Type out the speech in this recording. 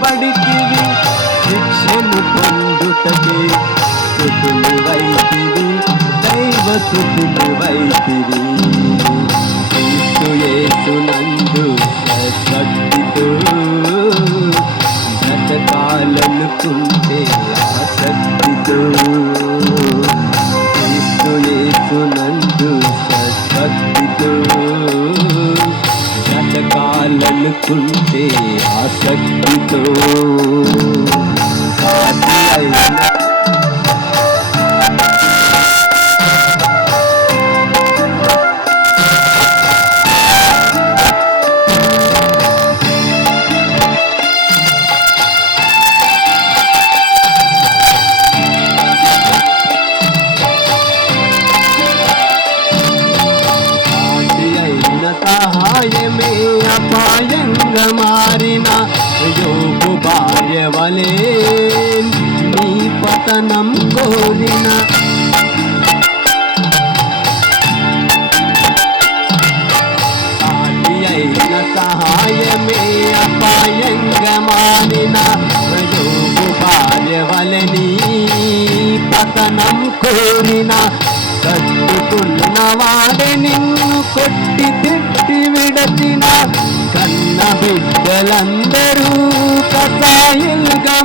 నిలబడితివి, శిక్షను పొందుటకే సుతులు వైతివి, దైవ సుతులు వైతివి. క్రీస్తు యేసునందు సద్భక్తితో బ్రతకాలనుకుంటే ఆసక్తితో, క్రీస్తు యేసునందు సద్భక్తితో బ్రతకాలనుకుంటే ఆసక్తితో సాటి అయిన సహాయమే అపాయంగా మారిన యోబు భార్య వలె నీ పతనం కోరిన, సాటి అయిన సహాయమే అపాయంగా మారిన యోబు భార్య వలె నీ పతనం కోరిన. కట్టుకున్నవాడే నిన్ను కొట్టి తిట్టి విడచిన, కన్న బిడ్డలందరూ కసాయిలుగా